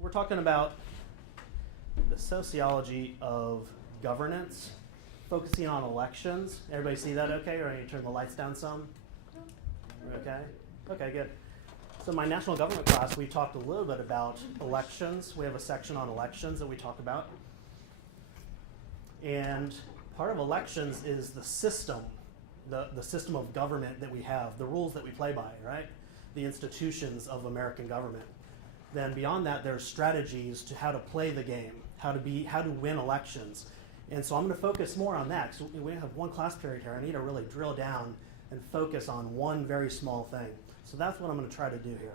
we're talking about the sociology of governance, focusing on elections. Everybody see that okay? Or I need to turn the lights down some? Okay? Okay, good. So my national government class, we talked a little bit about elections. We have a section on elections that we talk about. And part of elections is the system, the system of government that we have, the rules that we play by, right? The institutions of American government. Then beyond that, there's strategies to how to play the game, how to win elections. And so I'm going to focus more on that. So we have one class period here. I need to really drill down and focus on one very small thing. So that's what I'm going to try to do here.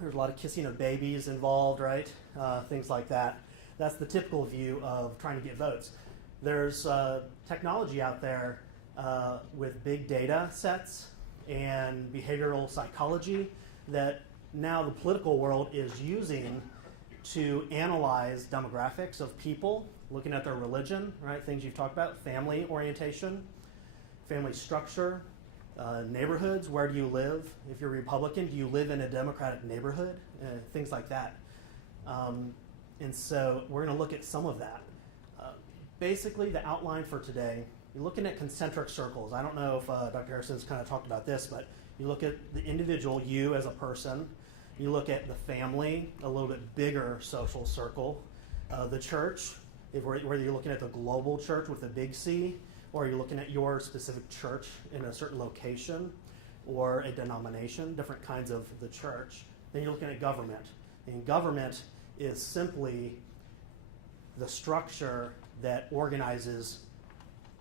There's a lot of kissing of babies involved, right? Things like that. That's the typical view of trying to get votes. There's technology out there with big data sets and behavioral psychology that now the political world is using to analyze demographics of people, looking at their religion, right? Things you've talked about, family orientation, family structure, neighborhoods, where do you live? If you're Republican, do you live in a Democratic neighborhood? Things like that. And so we're going to look at some of that. Basically, the outline for today, you're looking at concentric circles. I don't know if Dr. Harrison's kind of talked about this, but you look at the individual, you as a person. You look at the family, a little bit bigger social circle. The church, whether you're looking at the global church with a big C, or you're looking at your specific church in a certain location or a denomination, different kinds of the church. Then you're looking at government. And government is simply the structure that organizes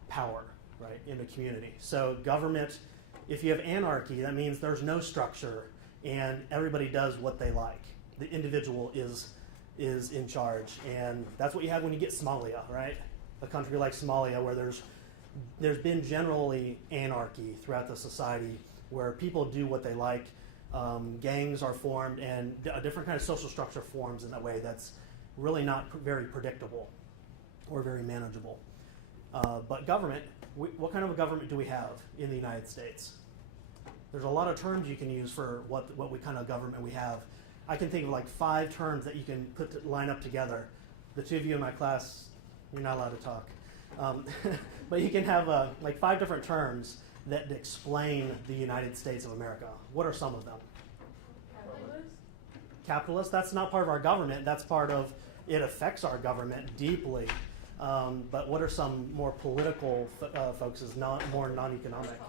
power, right, in a community. So government, if you have anarchy, that means there's no structure and everybody does what they like. The individual is in charge. And that's what you have when you get Somalia, right? A country like Somalia where there's been generally anarchy throughout the society where people do what they like. Gangs are formed and a different kind of social structure forms in that way that's really not very predictable or very manageable. But government, what kind of a government do we have in the United States? There's a lot of terms you can use for what we kind of government we have. I can think of like 5 terms that you can line up together. The 2 of you in my class, you're not allowed to talk. But you can have like 5 different terms that explain the United States of America. What are some of them? Capitalist. Capitalist, that's not part of our government. That's part of, it affects our government deeply. But what are some more political focuses, more non-economic?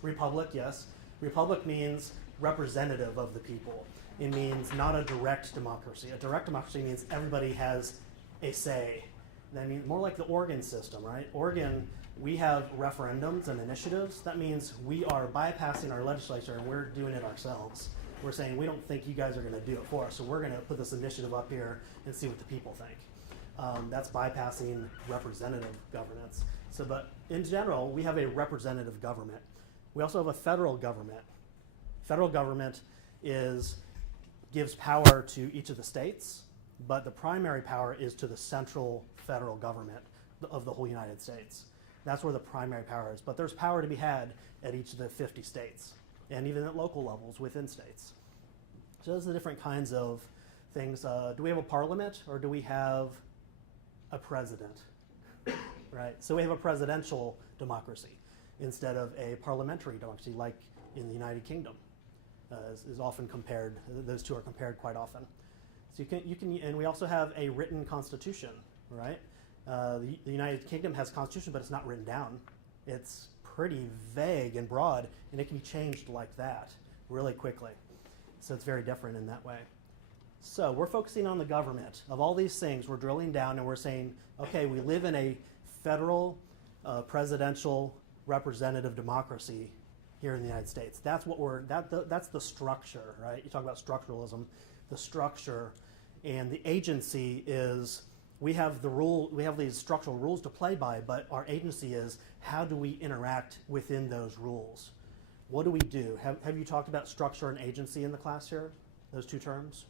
Republic, yes. Republic means representative of the people. It means not a direct democracy. A direct democracy means everybody has a say. That means more like the Oregon system, right? Oregon, we have referendums and initiatives. That means we are bypassing our legislature and we're doing it ourselves. We're saying we don't think you guys are going to do it for us, so we're going to put this initiative up here and see what the people think. That's bypassing representative governance. So, but in general, we have a representative government. We also have a federal government. Federal government gives power to each of the states, but the primary power is to the central federal government of the whole United States. That's where the primary power is. But there's power to be had at each of the 50 states, and even at local levels within states. So those are the different kinds of things. Do we have a parliament, or do we have a president? Right? So we have a presidential democracy instead of a parliamentary democracy like in the United Kingdom. Is often compared, those two are compared quite often. So you can, and we also have a written constitution, right? The United Kingdom has a constitution, but it's not written down. It's pretty vague and broad, and it can be changed like that really quickly. So it's very different in that way. So we're focusing on the government. Of all these things, we're drilling down and we're saying, okay, we live in a federal presidential representative democracy here in the United States. That's what that's the structure, right? You talk about structuralism. The structure and the agency is, we have these structural rules to play by, but our agency is, how do we interact within those rules? What do we do? Have you talked about structure and agency in the class here? Those 2 terms?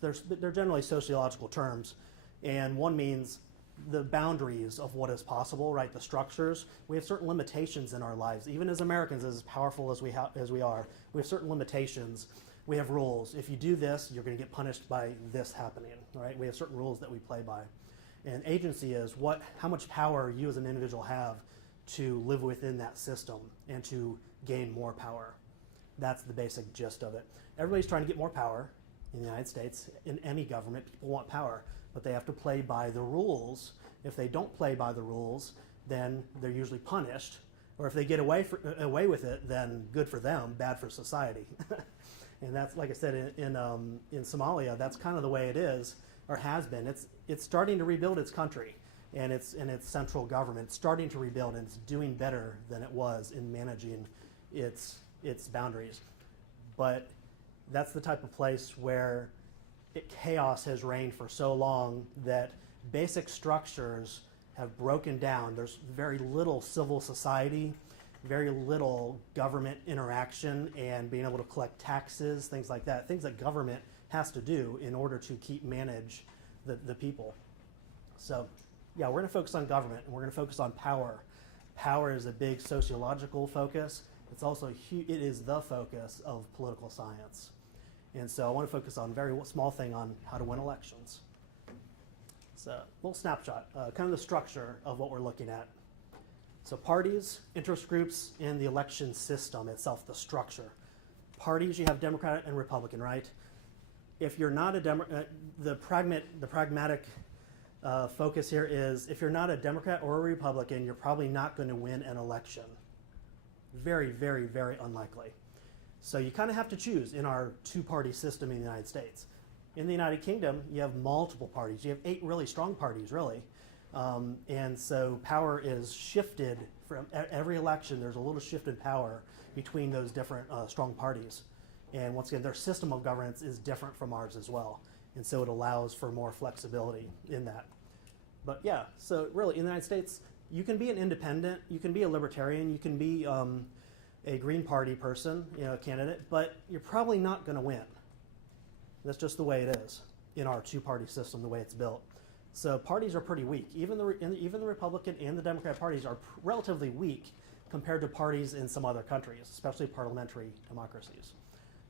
They're generally sociological terms, and one means the boundaries of what is possible, right? The structures. We have certain limitations in our lives. Even as Americans, as powerful as we are, we have certain limitations we have rules. If you do this, you're going to get punished by this happening, right? We have certain rules that we play by. And agency is how much power you as an individual have to live within that system and to gain more power. That's the basic gist of it. Everybody's trying to get more power in the United States. In any government, people want power, but they have to play by the rules. If they don't play by the rules, then they're usually punished. Or if they get away with it, then good for them, bad for society. And that's, like I said, in Somalia, that's kind of the way it is, or has been. It's starting to rebuild its country and its central government. It's starting to rebuild, and it's doing better than it was in managing its boundaries. But that's the type of place where chaos has reigned for so long that basic structures have broken down. There's very little civil society, very little government interaction and being able to collect taxes, things like that, things that government has to do in order to manage the people. So yeah, we're going to focus on government, and we're going to focus on power. Power is a big sociological focus. It's also it is the focus of political science. And so I want to focus on a very small thing on how to win elections. It's a little snapshot, kind of the structure of what we're looking at. So parties, interest groups, and the election system itself, the structure. Parties, you have Democrat and Republican, right? If you're not the pragmatic focus here is if you're not a Democrat or a Republican, you're probably not going to win an election. Very, very, very unlikely. So you kind of have to choose in our two-party system in the United States. In the United Kingdom, you have multiple parties. You have 8 really strong parties, really. And so power is shifted from every election. There's a little shift in power between those different strong parties. And once again, their system of governance is different from ours as well. And so it allows for more flexibility in that. But yeah, so really in the United States, you can be an independent, you can be a libertarian, you can be a Green Party person, a candidate, but you're probably not going to win. That's just the way it is in our two-party system, the way it's built. So parties are pretty weak. Even the Republican and the Democrat parties are relatively weak compared to parties in some other countries, especially parliamentary democracies.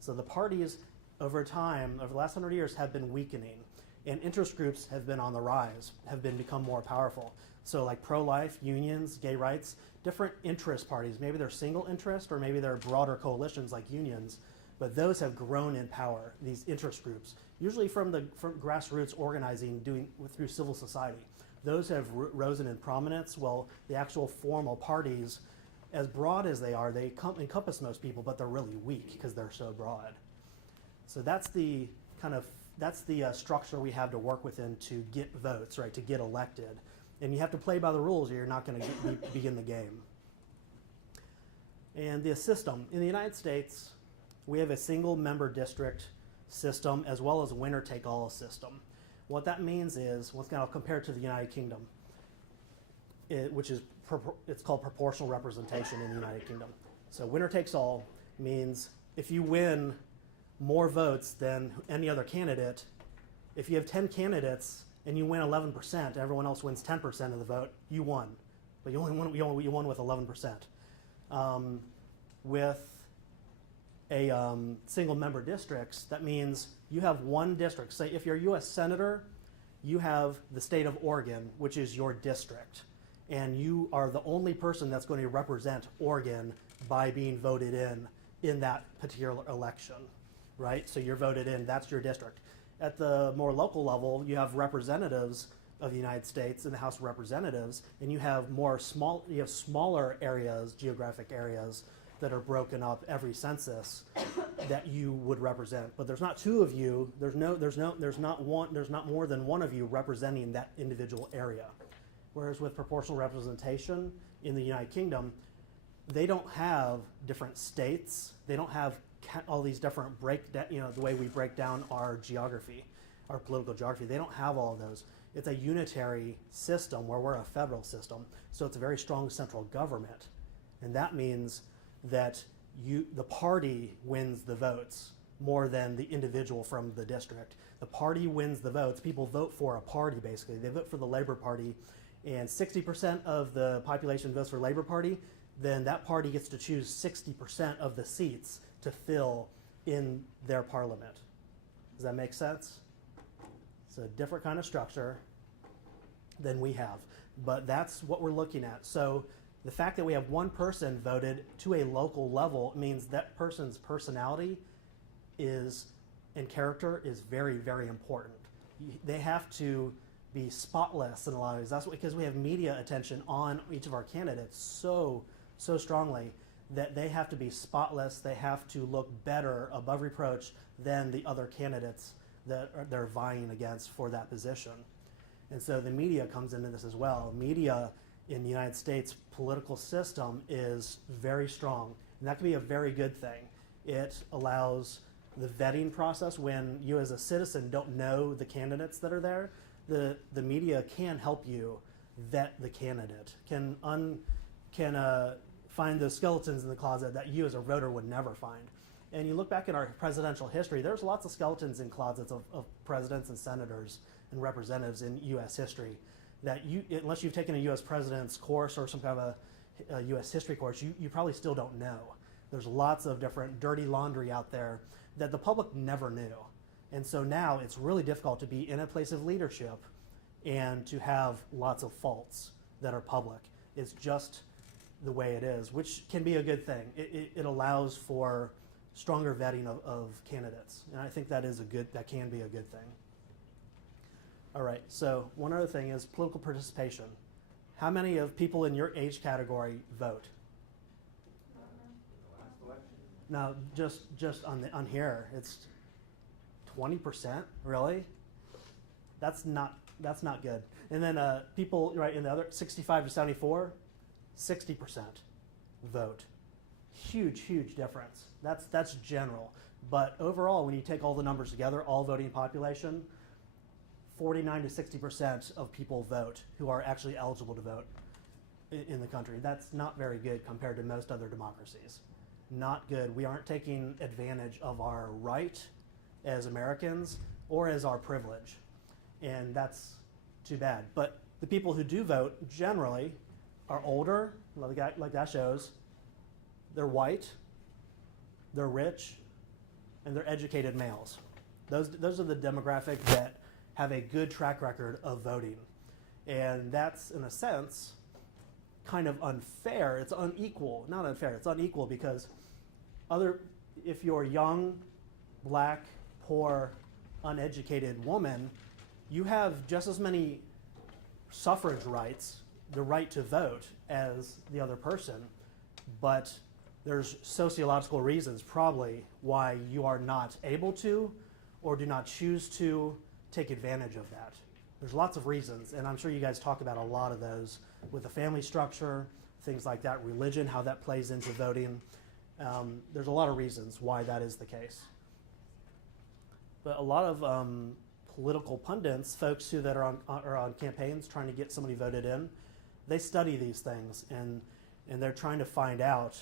So the parties over time, over the last 100 years, have been weakening, and interest groups have been on the rise, have become more powerful. So like pro-life, unions, gay rights, different interest parties. Maybe they're single interest, or maybe they're broader coalitions like unions, but those have grown in power, these interest groups, usually from grassroots organizing through civil society. Those have risen in prominence. Well, the actual formal parties, as broad as they are, they encompass most people, but they're really weak because they're so broad. So that's the structure we have to work within to get votes, right, to get elected. And you have to play by the rules or you're not going to begin the game. And the system. In the United States, we have a single member district system as well as a winner-take-all system. What that means is, once again, I'll compare it to the United Kingdom, it's called proportional representation in the United Kingdom. So winner-takes-all means if you win more votes than any other candidate, if you have 10 candidates and you win 11%, everyone else wins 10% of the vote, you won. But you won with 11%. With a single member districts, that means you have one district. Say if you're a U.S. Senator, you have the state of Oregon, which is your district. And you are the only person that's going to represent Oregon by being voted in that particular election, right? So you're voted in, that's your district. At the more local level, you have representatives of the United States in the House of Representatives, and you have smaller areas, geographic areas, that are broken up every census that you would represent. But there's not two of you. There's not more than one of you representing that individual area. Whereas with proportional representation in the United Kingdom, they don't have different states. They don't have all these different the way we break down our geography, our political geography. They don't have all of those. It's a unitary system where we're a federal system. So it's a very strong central government. And that means that the party wins the votes more than the individual from the district. The party wins the votes. People vote for a party, basically. They vote for the Labor Party, and 60% of the population votes for Labor Party, then that party gets to choose 60% of the seats to fill in their parliament. Does that make sense? It's a different kind of structure than we have, but that's what we're looking at. So the fact that we have one person voted to a local level means that person's personality is and character is very, very important. They have to be spotless in a lot of ways. That's because we have media attention on each of our candidates so strongly that they have to be spotless. They have to look better, above reproach, than the other candidates that they're vying against for that position. And so the media comes into this as well. Media in the United States political system is very strong, and that can be a very good thing. It allows the vetting process. When you as a citizen don't know the candidates that are there, the media can help you vet the candidate, can find those skeletons in the closet that you as a voter would never find. And you look back at our presidential history, there's lots of skeletons in closets of presidents and senators and representatives in U.S. history that unless you've taken a U.S. president's course or some kind of a U.S. history course, you probably still don't know. There's lots of different dirty laundry out there that the public never knew. And so now it's really difficult to be in a place of leadership and to have lots of faults that are public. It's just the way it is, which can be a good thing. It allows for stronger vetting of candidates. And I think that can be a good thing. All right, so one other thing is political participation. How many of people in your age category vote? Now, just on here, it's 20%. Really? That's not good. And then people right in the other 65 to 74, 60% vote. Huge difference. That's general. But overall, when you take all the numbers together, all voting population, 49 to 60% of people vote who are actually eligible to vote in the country. That's not very good compared to most other democracies. Not good. We aren't taking advantage of our right as Americans or as our privilege. And that's too bad. But the people who do vote generally are older, like that shows. They're white, they're rich, and they're educated males. Those are the demographic that have a good track record of voting. And that's, in a sense, kind of unfair. It's unequal. Not unfair, it's unequal because if you're a young, black, poor, uneducated woman, you have just as many suffrage rights, the right to vote, as the other person. But there's sociological reasons probably why you are not able to or do not choose to take advantage of that. There's lots of reasons, and I'm sure you guys talk about a lot of those with the family structure, things like that, religion, how that plays into voting. There's a lot of reasons why that is the case. But a lot of political pundits, folks that are on campaigns trying to get somebody voted in, they study these things, and they're trying to find out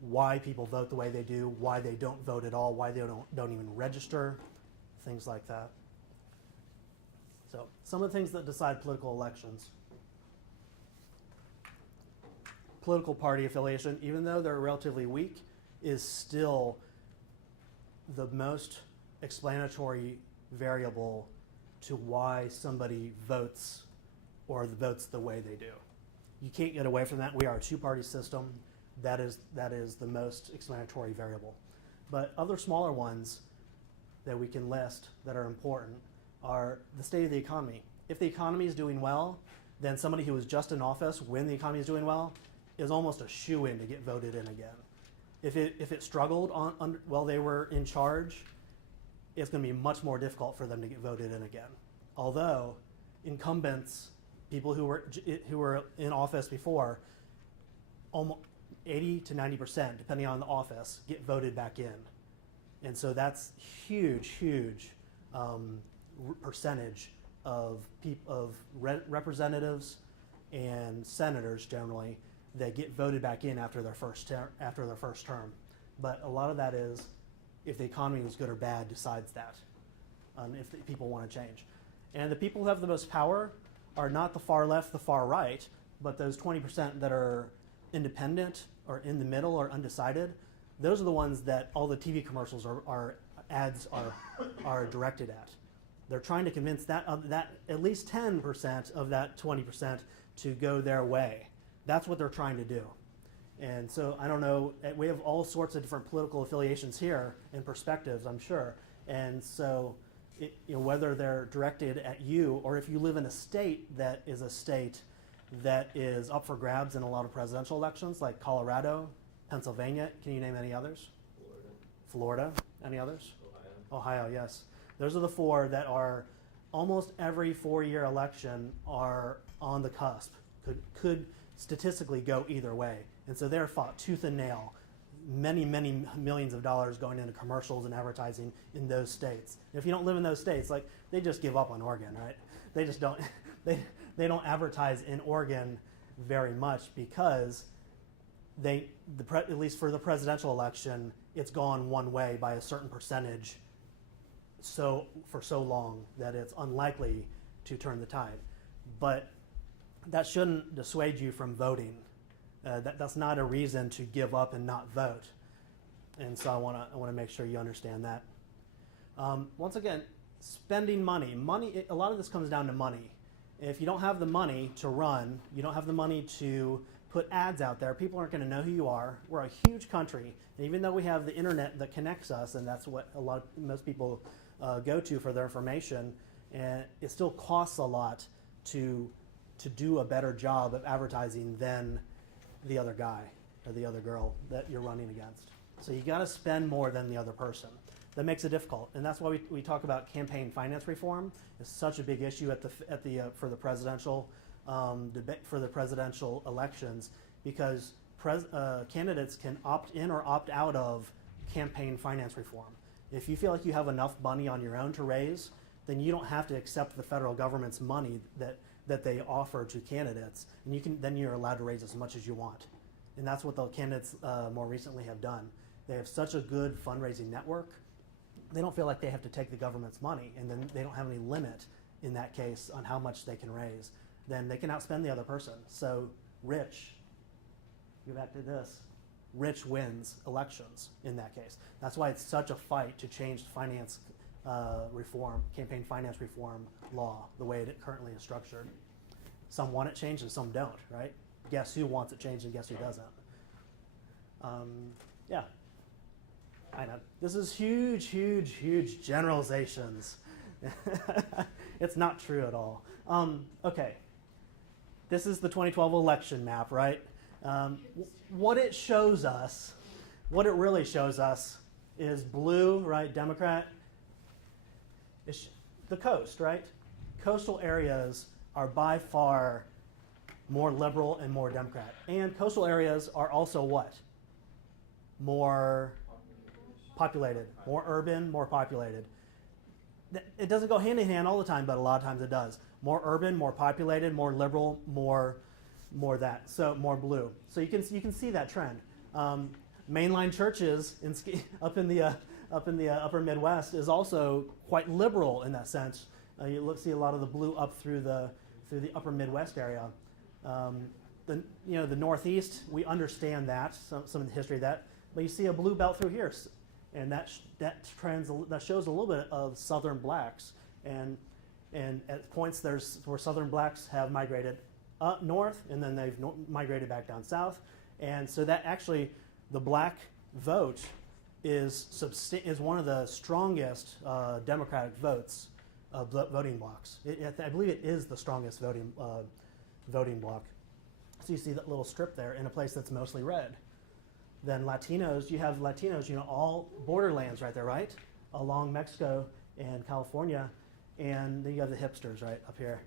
why people vote the way they do, why they don't vote at all, why they don't even register, things like that. So some of the things that decide political elections. Political party affiliation, even though they're relatively weak, is still the most explanatory variable to why somebody votes or votes the way they do. You can't get away from that. We are a two-party system. That is the most explanatory variable. But other smaller ones that we can list that are important are the state of the economy. If the economy is doing well, then somebody who was just in office when the economy is doing well is almost a shoo-in to get voted in again. If it struggled while they were in charge, it's going to be much more difficult for them to get voted in again. Although incumbents, people who were in office before, almost 80 to 90%, depending on the office, get voted back in. And so that's huge percentage of representatives and senators generally that get voted back in after their first term. But a lot of that is if the economy is good or bad decides that, if the people want to change. And the people who have the most power are not the far left, the far right, but those 20% that are independent or in the middle or undecided. those are the ones that all the TV commercials are ads are directed at. They're trying to convince that at least 10% of that 20% to go their way. That's what they're trying to do. And so I don't know, we have all sorts of different political affiliations here and perspectives, I'm sure. And so whether they're directed at you, or if you live in a state that is up for grabs in a lot of presidential elections, like Colorado, Pennsylvania, can you name any others? Florida, any others? Ohio, yes. Those are the four that are almost every 4-year election are on the cusp, could statistically go either way. And so they're fought tooth and nail, many, many millions of dollars going into commercials and advertising in those states. And if you don't live in those states, like, they just give up on Oregon, right? They just don't, they don't advertise in Oregon very much because at least for the presidential election, it's gone one way by a certain percentage for so long that it's unlikely to turn the tide. But that shouldn't dissuade you from voting. That's not a reason to give up and not vote. And so I want to make sure you understand that. Once again, spending money. A lot of this comes down to money. If you don't have the money to run, you don't have the money to put ads out there, people aren't going to know who you are. We're a huge country. And even though we have the internet that connects us, and that's what most people go to for their information, and it still costs a lot to do a better job of advertising than the other guy or the other girl that you're running against. So you got to spend more than the other person. That makes it difficult, and that's why we talk about campaign finance reform. It's such a big issue for the presidential debate, for the presidential elections, because candidates can opt in or opt out of campaign finance reform. If you feel like you have enough money on your own to raise, then you don't have to accept the federal government's money that they offer to candidates, and then you're allowed to raise as much as you want. And that's what the candidates more recently have done. They have such a good fundraising network, they don't feel like they have to take the government's money, and then they don't have any limit in that case on how much they can raise. Then they can outspend the other person. So rich, go back to this, rich wins elections in that case. That's why it's such a fight to change finance reform, campaign finance reform law, the way it currently is structured. Some want it changed and some don't, right? Guess who wants it changed and guess who doesn't? Yeah. I know. This is huge, huge, huge generalizations. It's not true at all. Okay. This is the 2012 election map, right? What it shows us, what it really shows us is blue, right, Democrat. It's the coast, right? Coastal areas are by far more liberal and more Democrat. And coastal areas are also what? More populated, more urban, more populated. It doesn't go hand in hand all the time, but a lot of times it does. More urban, more populated, more liberal, more that. So more blue. So you can see that trend. Mainline churches up in the upper Midwest is also quite liberal in that sense. You see a lot of the blue up through the upper Midwest area. The Northeast, we understand that some of the history of that, but you see a blue belt through here. And that shows a little bit of Southern blacks, and at points where Southern blacks have migrated up north, and then they've migrated back down south, and so that actually the black vote is one of the strongest Democratic voting blocks. I believe it is the strongest voting block. So you see that little strip there in a place that's mostly red. Then Latinos, all borderlands right there, right? Along Mexico and California. And then you have the hipsters right up here.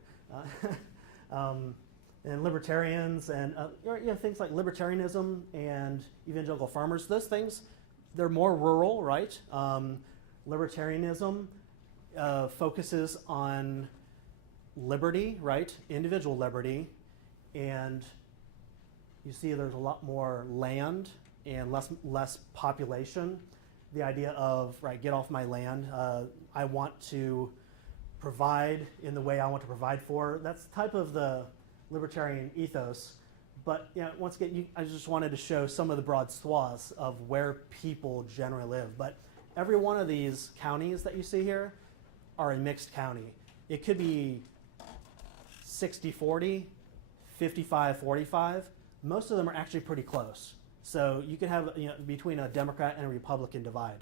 And libertarians and things like libertarianism and evangelical farmers. Those things, they're more rural, right? Libertarianism focuses on liberty, right? Individual liberty. And you see there's a lot more land and less population. The idea of, right, get off my land. I want to provide in the way I want to provide for. That's type of the libertarian ethos, But once again, I just wanted to show some of the broad swaths of where people generally live. But every one of these counties that you see here are a mixed county. It could be 60-40, 55-45. Most of them are actually pretty close. So you could have between a Democrat and a Republican divide.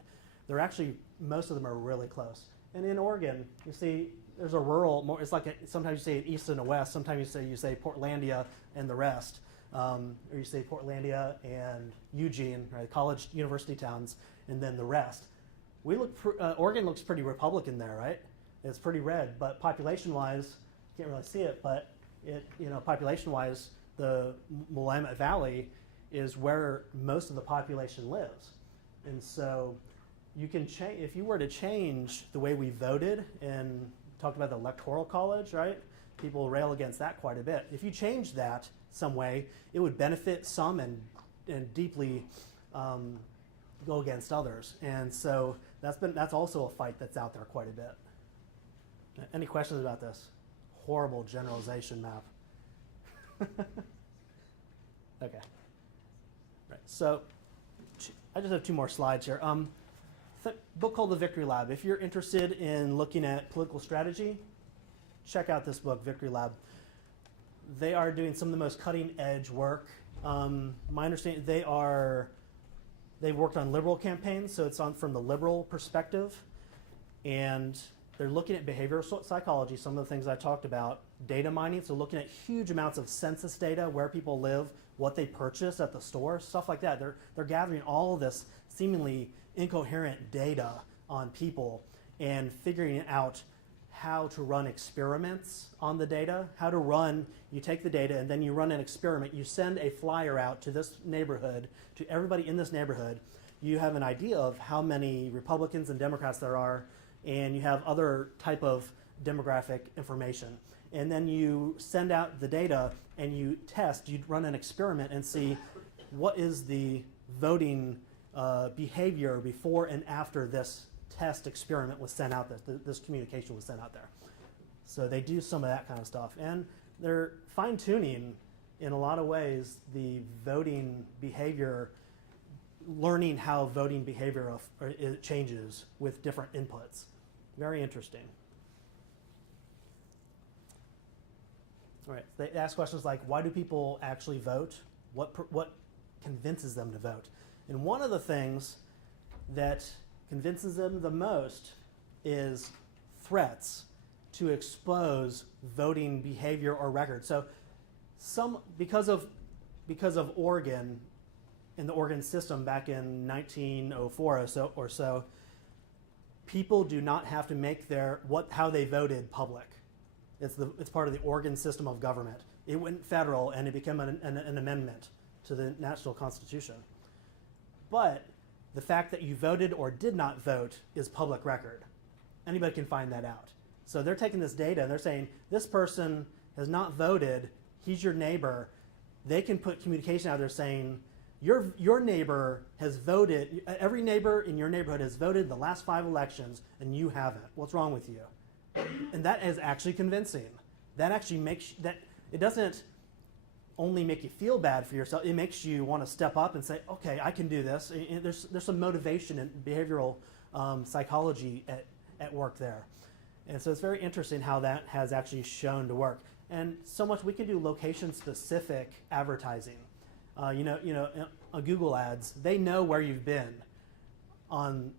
They're actually, most of them are really close. And in Oregon, you see there's a rural, it's like sometimes you say an east and a west, sometimes you say Portlandia and the rest. Or you say Portlandia and Eugene, right, college, university towns, and then the rest. Oregon looks pretty Republican there, right? It's pretty red, but population-wise, you can't really see it, but population-wise, the Willamette Valley is where most of the population lives. And so you can change, if you were to change the way we voted and talked about the Electoral College, right? People rail against that quite a bit. If you change that some way, it would benefit some and deeply go against others. And so that's also a fight that's out there quite a bit. Any questions about this horrible generalization map? Okay. Right. So I just have 2 more slides here. Book called The Victory Lab. If you're interested in looking at political strategy, check out this book, Victory Lab. They are doing some of the most cutting edge work. My understanding, they've worked on liberal campaigns, so it's from the liberal perspective. And they're looking at behavioral psychology, some of the things I talked about, data mining, so looking at huge amounts of census data, where people live, what they purchase at the store, stuff like that. They're gathering all of this seemingly incoherent data on people and figuring out how to run experiments on the data, you take the data and then you run an experiment. You send a flyer out to this neighborhood, to everybody in this neighborhood. You have an idea of how many Republicans and Democrats there are, and you have other type of demographic information. And then you send out the data and you run an experiment and see what is the voting behavior before and after this test experiment was sent out, this communication was sent out there. So they do some of that kind of stuff. And they're fine-tuning, in a lot of ways, the voting behavior, learning how voting behavior it changes with different inputs. Very interesting. All right, they ask questions like, why do people actually vote? What convinces them to vote? And one of the things that convinces them the most is threats to expose voting behavior or record. So because of Oregon, in the Oregon system back in 1904 or so, people do not have to make how they voted public. It's part of the Oregon system of government. It went federal and it became an amendment to the national constitution. But the fact that you voted or did not vote is public record. Anybody can find that out. So they're taking this data and they're saying, this person has not voted, he's your neighbor. They can put communication out there saying, your neighbor has voted, every neighbor in your neighborhood has voted the last 5 elections and you haven't. What's wrong with you? And that is actually convincing. That actually makes, it doesn't only make you feel bad for yourself, it makes you want to step up and say, okay, I can do this. And there's some motivation and behavioral psychology at work there. And so it's very interesting how that has actually shown to work. And so much we can do location-specific advertising. On Google Ads, they know where you've been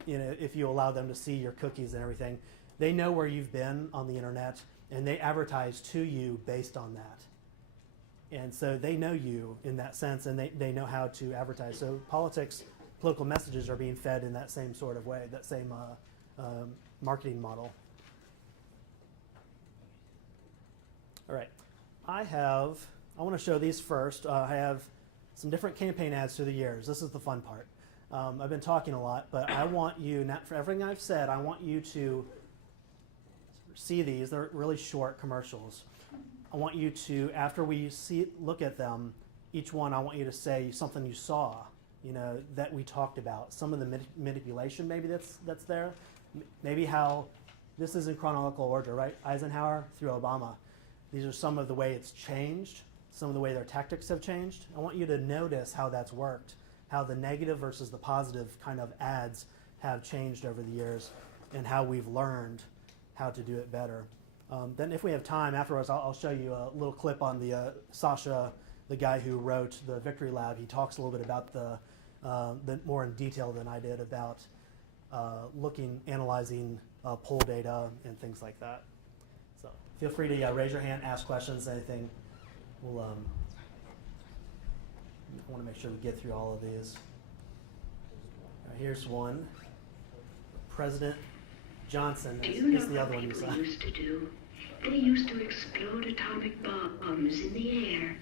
if you allow them to see your cookies and everything. They know where you've been on the internet, and they advertise to you based on that. And so they know you in that sense, and they know how to advertise. So political messages are being fed in that same sort of way, that same marketing model. All right, I want to show these first. I have some different campaign ads through the years. This is the fun part. I've been talking a lot, but I want you, not for everything I've said, I want you to see these. They're really short commercials. I want you to, after we look at them, each one, I want you to say something you saw, that we talked about. Some of the manipulation maybe that's there. Maybe how, this is in chronological order, right? Eisenhower through Obama. These are some of the way it's changed, some of the way their tactics have changed. I want you to notice how that's worked, how the negative versus the positive kind of ads have changed over the years, and how we've learned how to do it better. Then if we have time afterwards, I'll show you a little clip on the Sasha, the guy who wrote the Victory Lab. He talks a little bit about the more in detail than I did about analyzing poll data and things like that. So feel free to raise your hand, ask questions, anything. We'll, I want to make sure we get through all of these. Here's one. President Johnson is the other one you saw. Used to do? They used to explode atomic bombs in the air.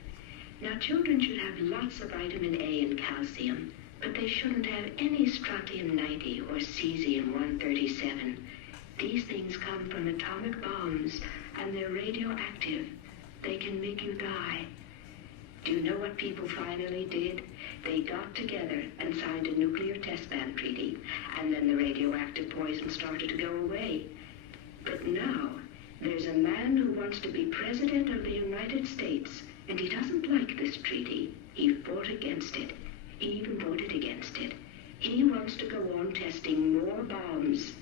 Now, children should have lots of vitamin A and calcium, but they shouldn't have any strontium-90 or cesium-137. These things come from atomic bombs, and they're radioactive. They can make you die. Do you know what people finally did? They got together and signed a nuclear test ban treaty, and then the radioactive poison started to go away. But now, there's a man who wants to be president of the United States, and he doesn't like this treaty. He fought against it. He even voted against it. He wants to go on testing more bombs.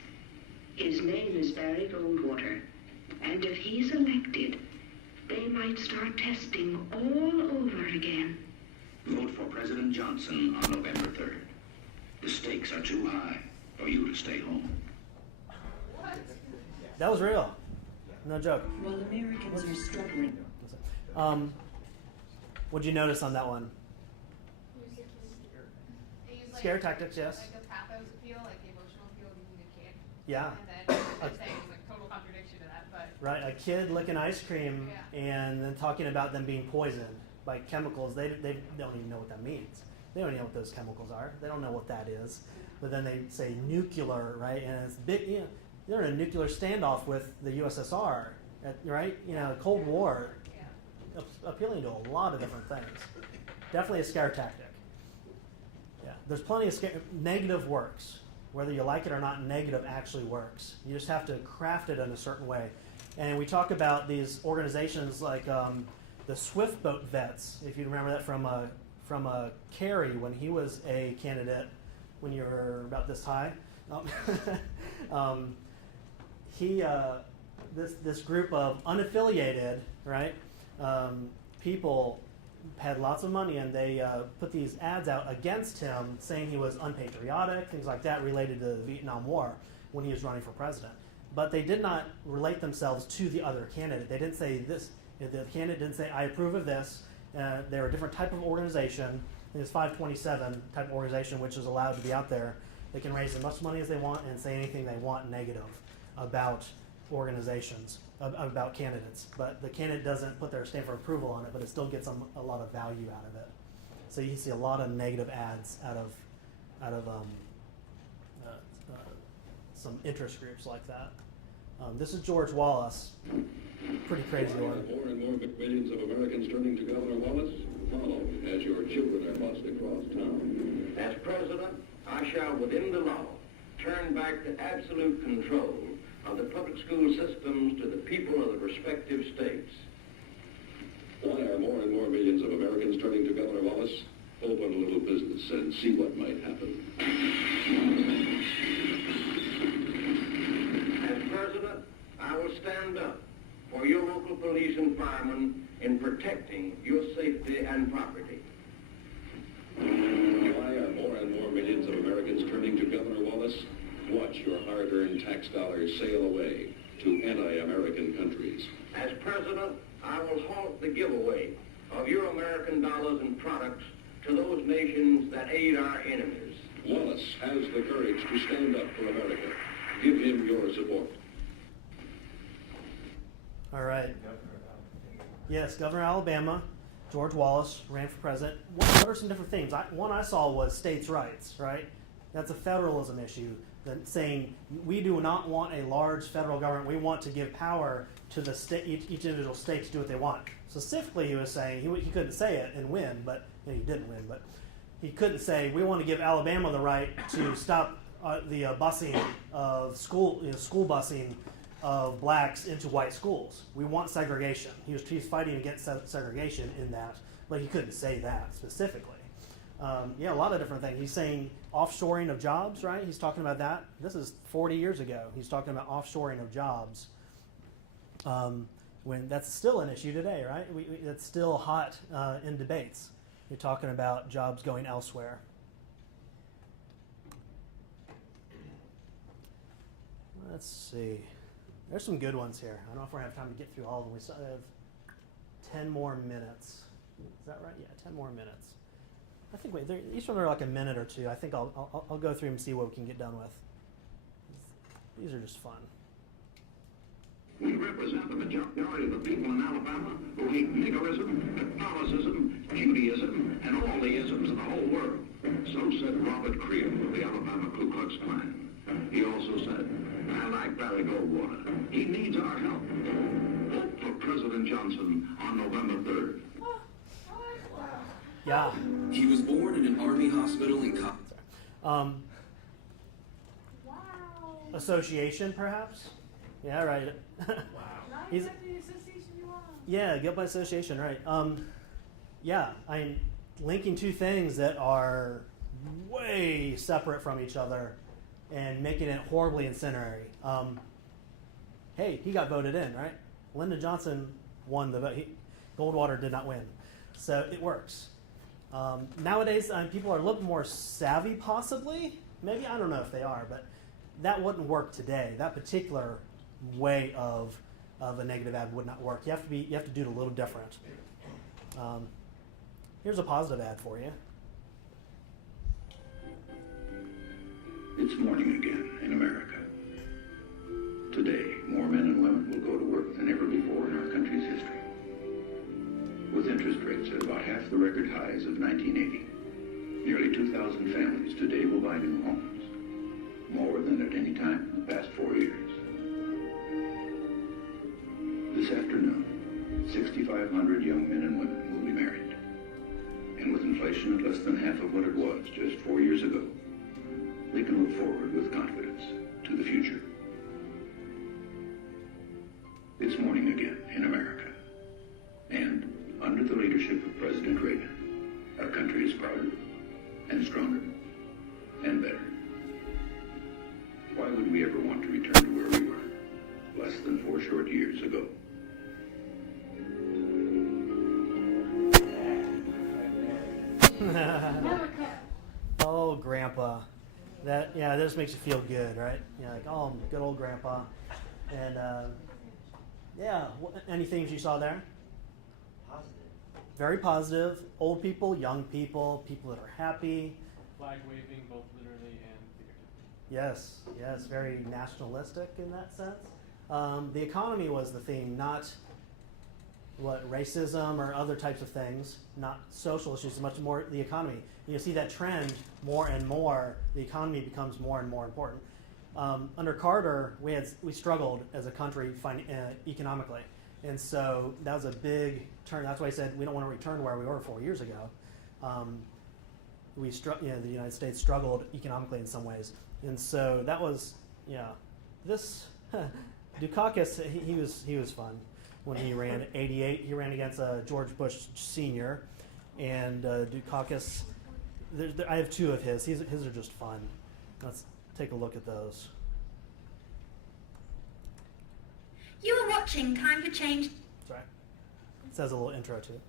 His name is Barry Goldwater, and if he's elected, they might start testing all over again. Vote for President Johnson on November 3rd. The stakes are too high for you to stay home. That was real. No joke. Well, Americans are struggling. What'd you notice on that one? They use, Scare tactics, yes. Like a pathos appeal, like the emotional appeal of being a kid. Yeah. And then they're saying it's like total contradiction to that, but. Right, a kid licking ice cream Yeah. and then talking about them being poisoned by chemicals. They don't even know what that means. They don't even know what those chemicals are. They don't know what that is. But then they say nuclear, right? And it's big. You know, they're in a nuclear standoff with the USSR, right? You know, Cold War, Yeah. appealing to a lot of different things. Definitely a scare tactic. Yeah, there's plenty of negative works. Whether you like it or not, negative actually works. You just have to craft it in a certain way. And we talk about these organizations like the Swift Boat Vets, if you remember that from Kerry when he was a candidate when you were about this high. This group of unaffiliated, right, people had lots of money, and they put these ads out against him saying he was unpatriotic, things like that related to the Vietnam War when he was running for president. But they did not relate themselves to the other candidate. They didn't say this. The candidate didn't say, I approve of this. They're a different type of organization. It's 527 type of organization, which is allowed to be out there. They can raise as much money as they want and say anything they want negative about organizations, about candidates. But the candidate doesn't put their stamp of approval on it, but it still gets them a lot of value out of it. So you see a lot of negative ads out of some interest groups like that. This is George Wallace. Pretty crazy one. More and more millions of Americans turning to Governor Wallace. Follow as your children are bussed across town. As president, I shall, within the law, turn back the absolute control of the public school systems to the people of the respective states. Why are more and more millions of Americans turning to Governor Wallace? Open a little business and see what might happen. As president, I will stand up for your local police and firemen in protecting your safety and property. Why are more and more millions of Americans turning to Governor Wallace? Watch your hard-earned tax dollars sail away to anti-American countries. As president, I will halt the giveaway of your American dollars and products to those nations that aid our enemies. Wallace has the courage to stand up for America. Give him your support. All right. Yes, Governor of Alabama, George Wallace, ran for president. What are some different things? One I saw was states' rights, right? That's a federalism issue, saying we do not want a large federal government. We want to give power to the state, each individual state to do what they want. Specifically, he was saying, he couldn't say it and win, but and he didn't win, but he couldn't say, we want to give Alabama the right to stop the busing of school busing of blacks into white schools. We want segregation. He's fighting against segregation in that, but he couldn't say that specifically. Yeah, a lot of different things. He's saying offshoring of jobs, right? He's talking about that. This is 40 years ago. He's talking about offshoring of jobs. When that's still an issue today, right? It's still hot in debates. You're talking about jobs going elsewhere. Let's see. There's some good ones here. I don't know if we're going to have time to get through all of them. We still have 10 more minutes. Is that right? Yeah, 10 more minutes. I think each one are like a minute or two. I think I'll go through and see what we can get done with. These are just fun. We represent the majority of the people in Alabama who hate niggerism, Catholicism, Judaism, and all the isms of the whole world. So said Robert Creel of the Alabama Ku Klux Klan. He also said, I like Barry Goldwater. He needs our help. Vote for President Johnson on November 3rd. Yeah. He was born in an army hospital in Association, perhaps? Yeah, right. Not exactly the association you want. Yeah, guilt by association, right. Yeah, I'm linking two things that are way separate from each other and making it horribly incendiary. Hey, he got voted in, right? Lyndon Johnson won the vote. Goldwater did not win. So it works. Nowadays, people are a little more savvy, possibly. Maybe, I don't know if they are, but that wouldn't work today. That particular way of a negative ad would not work. You have to do it a little different. Here's a positive ad for you. It's morning again in America. Today, more men and women will go to work than ever before in our country's history. With interest rates at about half the record highs of 1980, nearly 2,000 families today will buy new homes, more than at any time in the past 4 years. This afternoon, 6,500 young men and women will be married. And with inflation at less than half of what it was just 4 years ago, they can look forward with confidence to the future. It's morning again in America. And under the leadership of President Reagan, our country is prouder and stronger and better. Why would we ever want to return to where we were less than 4 short years ago? Oh, Grandpa. That just makes you feel good, right? Like, oh, good old Grandpa. And any themes you saw there? Positive. Very positive. Old people, young people, people that are happy. Flag waving, both literally and figuratively. Yes, very nationalistic in that sense. The economy was the theme, not racism or other types of things, not social issues, much more the economy. You see that trend more and more, the economy becomes more and more important. Under Carter, we struggled as a country economically. And so that was a big turn. That's why I said we don't want to return to where we were 4 years ago. The United States struggled economically in some ways. And so that was, this Dukakis, he was fun when he ran 88. He ran against George Bush Sr. And Dukakis, I have two of his. His are just fun. Let's take a look at those. You are watching Time for Change. That's right. It says a little intro too.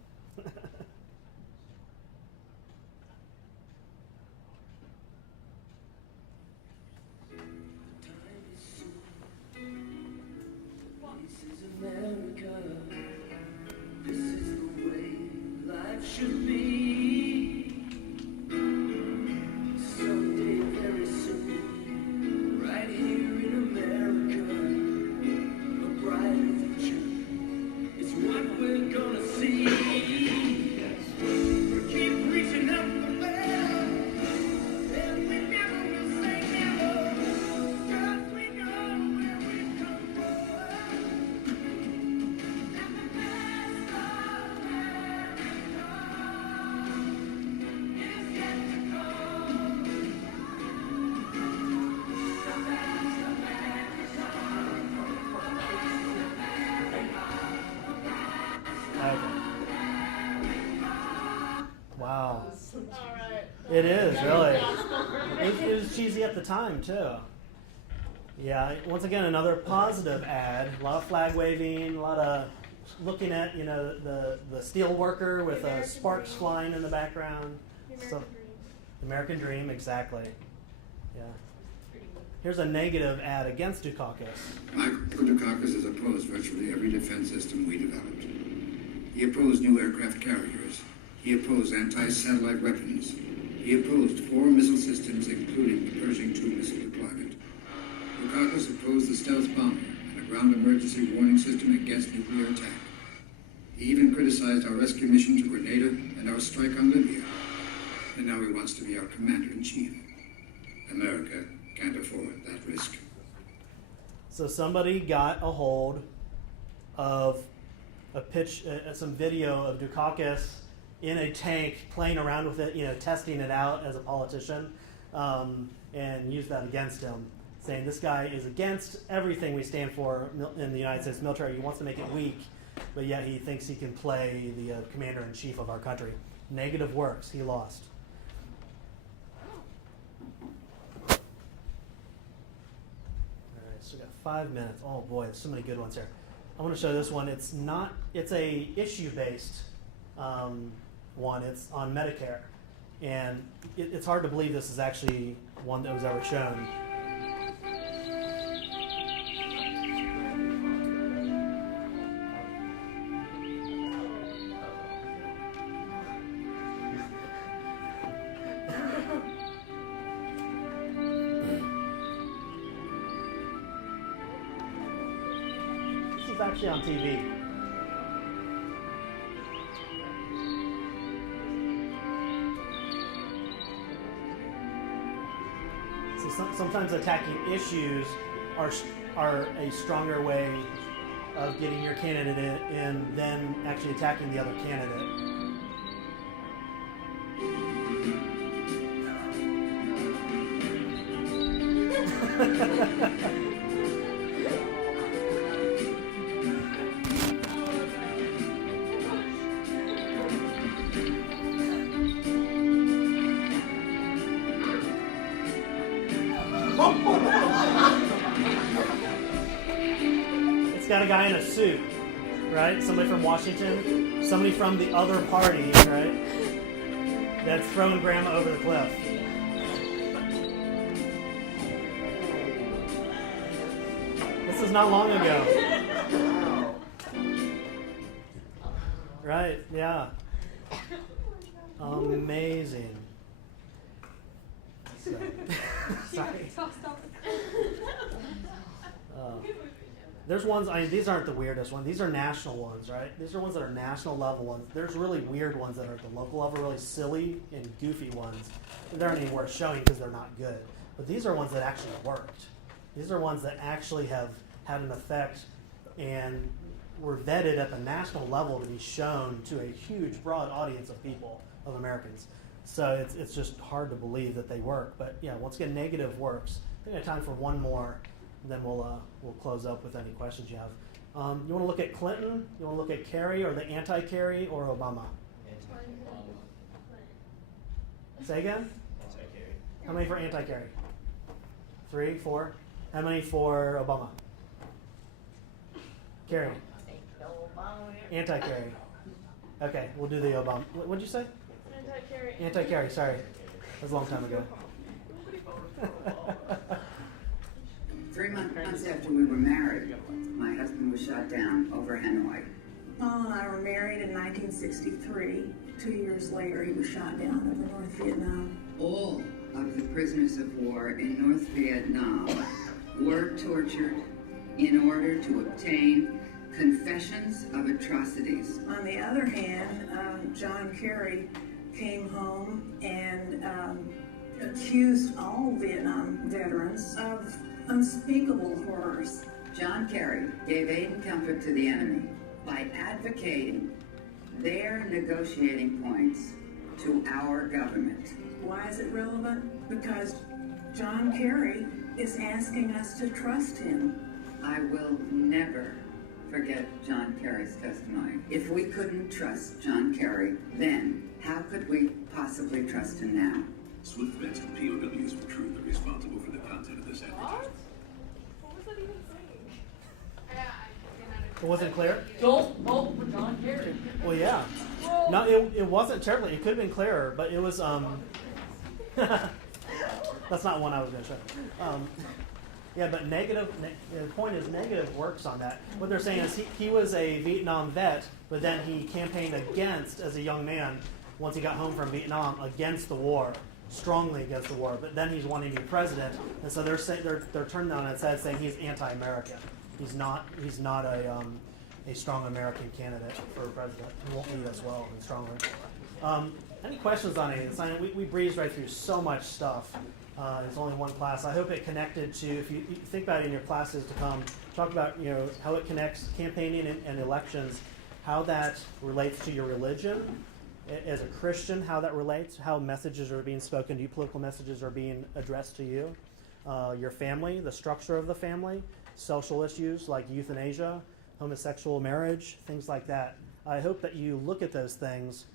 This is America. This is the way life should be. Someday, very soon, right here in America, a brighter future is what we're gonna see. We keep reaching up the better, and we never will say never. 'Cause we know where we come from. And the best of America. All right. It is, really. It was cheesy at the time, too. Yeah, once again, another positive ad. A lot of flag waving, a lot of looking at, the steel worker with sparks flying in the background. The American Dream. American Dream, exactly. Yeah. Here's a negative ad against Dukakis. Michael Dukakis has opposed virtually every defense system we developed. He opposed new aircraft carriers. He opposed anti-satellite weapons. He opposed 4 missile systems, including the Pershing II missile deployment. Dukakis opposed the stealth bomber and a ground emergency warning system against nuclear attack. He even criticized our rescue mission to Grenada and our strike on Libya. And now he wants to be our commander-in-chief. America can't afford that risk. So somebody got a hold of some video of Dukakis in a tank playing around with it, testing it out as a politician, and used that against him, saying this guy is against everything we stand for in the United States military. He wants to make it weak, but yet he thinks he can play the commander-in-chief of our country. Negative works. He lost. So we got 5 minutes. Oh boy, there's so many good ones here. I want to show this one. It's a issue-based one. It's on Medicare. And it's hard to believe this is actually one that was ever shown. Actually on TV. So sometimes attacking issues are a stronger way of getting your candidate in than actually attacking the other candidate. It's got a guy in a suit, right? Somebody from Washington, somebody from the other party, right? That's throwing grandma over the cliff. This is not long ago. Right, yeah. Amazing. So, sorry. There's ones, these aren't the weirdest ones. These are national ones, right? These are ones that are national level ones. There's really weird ones that are at the local level, really silly and goofy ones. They aren't even worth showing because they're not good. But these are ones that actually worked. These are ones that actually have had an effect and were vetted at the national level to be shown to a huge, broad audience of people, of Americans. So it's just hard to believe that they work. But yeah, once again, negative works. I think I have time for one more, and then we'll close up with any questions you have. You want to look at Clinton? You want to look at Kerry, or the anti-Kerry, or Obama? Say again? Anti-Kerry. How many for anti-Kerry? 3, 4? How many for Obama? Kerry. Anti-Kerry. Okay, we'll do the Obama. What did you say? Anti-Kerry. Anti-Kerry, sorry. That was a long time ago. 3 months after we were married, my husband was shot down over Hanoi. Paul and I were married in 1963. 2 years later, he was shot down over North Vietnam. All of the prisoners of war in North Vietnam were tortured in order to obtain confessions of atrocities. On the other hand, John Kerry came home and accused all Vietnam veterans of unspeakable horrors. John Kerry gave aid and comfort to the enemy by advocating their negotiating points to our government. Why is it relevant? Because John Kerry is asking us to trust him. I will never forget John Kerry's testimony. If we couldn't trust John Kerry then, how could we possibly trust him now? Swift vets and POWs for truth are responsible for the content of this advertisement. What was that even saying? It wasn't clear? Don't vote for John Kerry. Well, yeah. No, it wasn't terribly. It could have been clearer, but it was. That's not one I was going to show. Yeah, but the point is negative works on that. What they're saying is he was a Vietnam vet, but then he campaigned against, as a young man, once he got home from Vietnam, against the war, strongly against the war. But then he's wanting to be president, and so they're turning on its head, saying he's anti-American. He's not a strong American candidate for president. He won't lead us well and strongly. Any questions on any of this? We breezed right through so much stuff. It's only one class. I hope it connected to, if you think about it in your classes to come, talk about how it connects campaigning and elections, how that relates to your religion as a Christian, how that relates, how messages are being spoken to you, political messages are being addressed to you, your family, the structure of the family, social issues like euthanasia, homosexual marriage, things like that. I hope that you look at those things,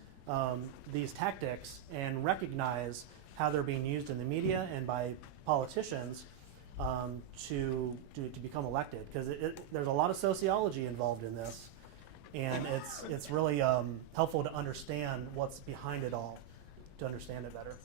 these tactics, and recognize how they're being used in the media and by politicians to become elected. Because there's a lot of sociology involved in this, and it's really helpful to understand what's behind it all, to understand it better.